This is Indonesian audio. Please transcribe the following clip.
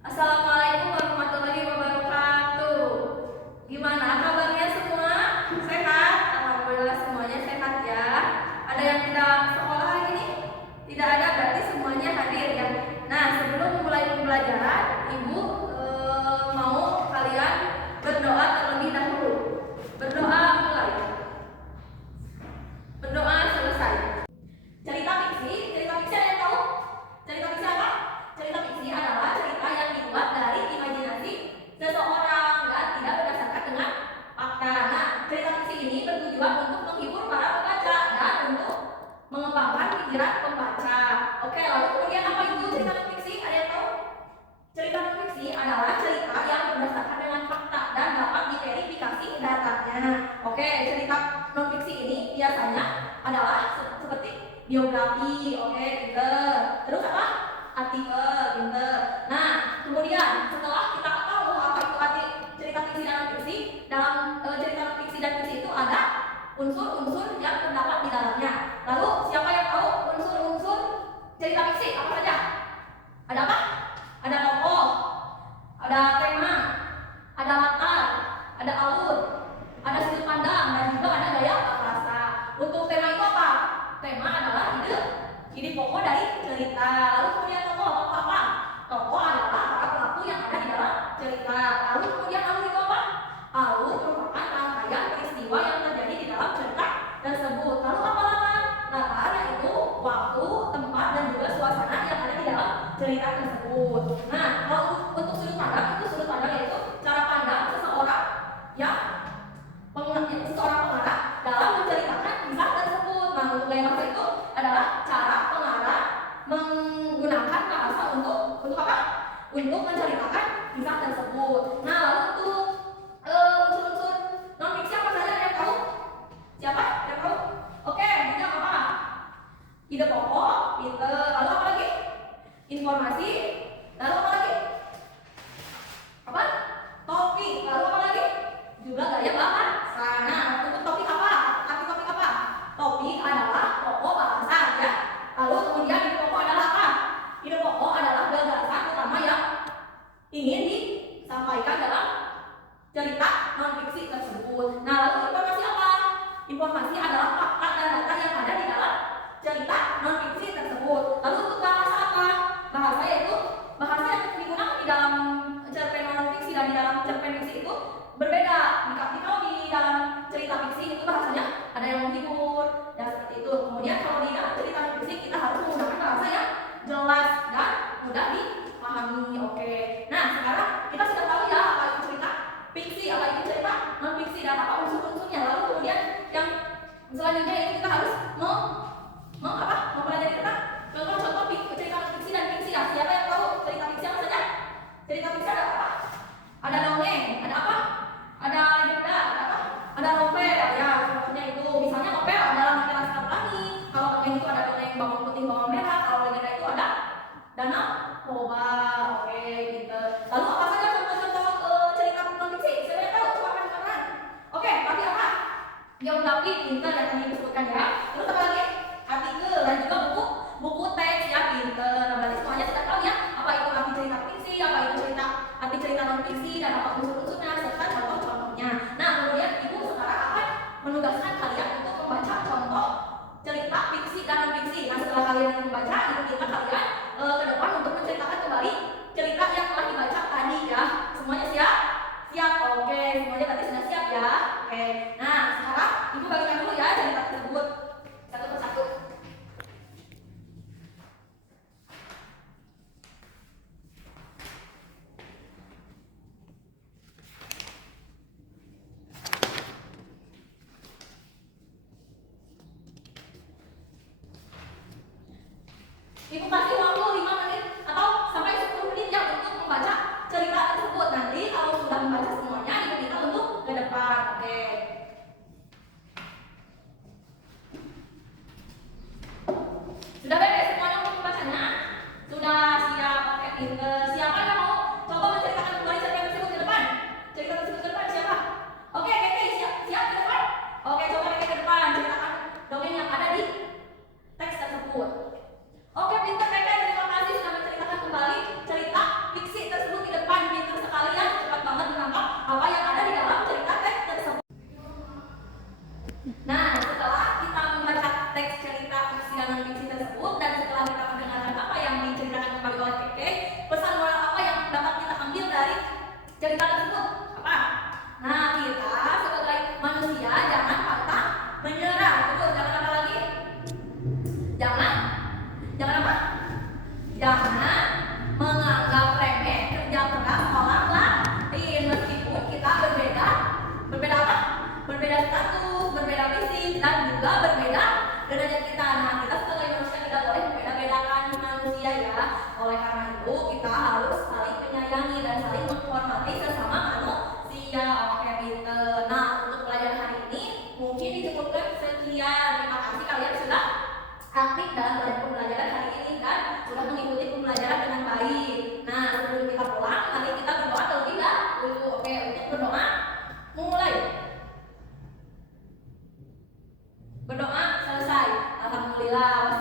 Assalamualaikum warahmatullahi wabarakatuh. Gimana kabarnya semua? Sehat? Alhamdulillah semuanya sehat ya. Ada yang tidak sekolah hari ini? Tidak ada, berarti semuanya hadir ya. Nah, sebelum memulai pembelajaran, Ibu mau kalian berdoa terlebih dahulu. Berdoa mulai. Berdoa selesai. Cerita fiksi ada yang tahu? Cerita fiksi apa? Cerita fiksi adalah cerita yang dibuat dari imajinasi seseorang dan tidak berdasarkan dengan fakta. Nah, cerita fiksi ini bertujuan untuk menghibur para pembaca dan untuk mengembangkan pikiran pembaca. Oke, lalu kemudian apa itu cerita fiksi? Ada yang tahu? Cerita fiksi adalah cerita yang berdasarkan dengan fakta dan dapat diverifikasi datanya. Oke, cerita non fiksi ini biasanya adalah seperti biografi, oke, pinter. Terus apa? Artikel, pinter. Nah, kemudian setelah kita tahu apa itu arti cerita fiksi dan non fiksi, dalam cerita non fiksi dan fiksi itu ada unsur-unsur yang terdapat di dalamnya. Lalu siapa yang tahu unsur-unsur cerita fiksi apa saja? Ada apa? Ada tokoh, ada tema, ada latar, ada alur, ada sudut pandang, dan juga ada gaya bahasa. Untuk tema itu apa? Tema adalah ide pokok dari cerita. Lalu kemudian tokoh apa? Tokoh adalah para pelaku yang ada di dalam cerita. Lalu kemudian alur itu apa? Alur merupakan rangkaian peristiwa yang terjadi di dalam cerita tersebut. Lalu apa latar? Latar yaitu waktu, tempat, dan juga suasana yang ada di dalam cerita tersebut. Nah, kalau untuk sudut pandang, itu sudut pandang yaitu cara pandang seseorang yang seseorang pengarang dalam menceritakan kisah tersebut. Nah, untuk gaya bahasa itu adalah cara pengarang menggunakan bahasa untuk apa? Untuk menceritakan kisah tersebut. Nah, lalu untuk unsur-unsur non fiksi apa saja yang tahu? Siapa? Yang tahu? Oke, bidang apa? Ide pokok, pinter. Lalu apa lagi? Informasi. Lalu apa lagi? Apa? Topik. Lalu apa lagi? Juga gaya bahasa. Nah, untuk topik apa? Arti topik apa? Topik adalah pokok bahasa ya. Lalu kemudian ide pokok adalah apa? Ide pokok adalah gagasan utama yang ingin disampaikan dalam cerita non fiksi tersebut. Nah, lalu informasi apa? Informasi adalah fakta dan data yang ada di dalam cerita non fiksi tersebut. Lalu untuk bahasa apa? Bahasa yaitu bahasa yang digunakan di dalam cerpen non fiksi dan di dalam cerpen fiksi itu berbeda. Kalau di dalam cerita fiksi itu bahasanya ada yang menghibur dan seperti itu. Kemudian kalau di dalam cerita non fiksi kita harus menggunakan bahasa yang jelas dan mudah dipahami. Oke. Nah, sekarang kita sudah tahu ya apa itu cerita fiksi, apa itu cerita non fiksi, dan apa unsur-unsurnya. Lalu kemudian yang selanjutnya itu kita harus mempelajari tentang contoh-contoh cerita fiksi dan fiksi ya. Siapa yang tahu cerita fiksi apa saja? Cerita fiksi ada apa? Ada dongeng, ada apa? Ada legenda, ada apa? Ada novel ya, contohnya itu. Misalnya novel adalah Mati Laskar Pelangi. Kalau dongeng itu ada dongeng Bawang Putih Bawang Merah. Kalau legenda itu ada Danau Toba. Oke, gitu. Lalu apa saja contoh-contoh cerita non fiksi? Siapa yang tahu? Coba kan? Oke, tapi apa? Geografi, pinter yang tadi disebutkan ya. Terus apa lagi? Artikel dan juga buku teks ya, pinter. Nah, berarti semuanya sudah tahu ya apa itu arti cerita fiksi, apa itu arti cerita non fiksi, dan apa unsur-unsurnya serta contoh-contohnya. Nah, kemudian Ibu sekarang akan menugaskan kalian untuk membaca contoh cerita fiksi dan non fiksi. Nah, setelah kalian membaca, Ibu minta kalian ke depan untuk menceritakan kembali cerita yang telah dibaca tadi ya. Semuanya siap? Siap. Oke, semuanya tadi sudah siap ya. Oke. Nah, sekarang Ibu bagikan dulu ya cerita tersebut satu persatu. Ibu kasih waktu 5 menit Alhamdulillah.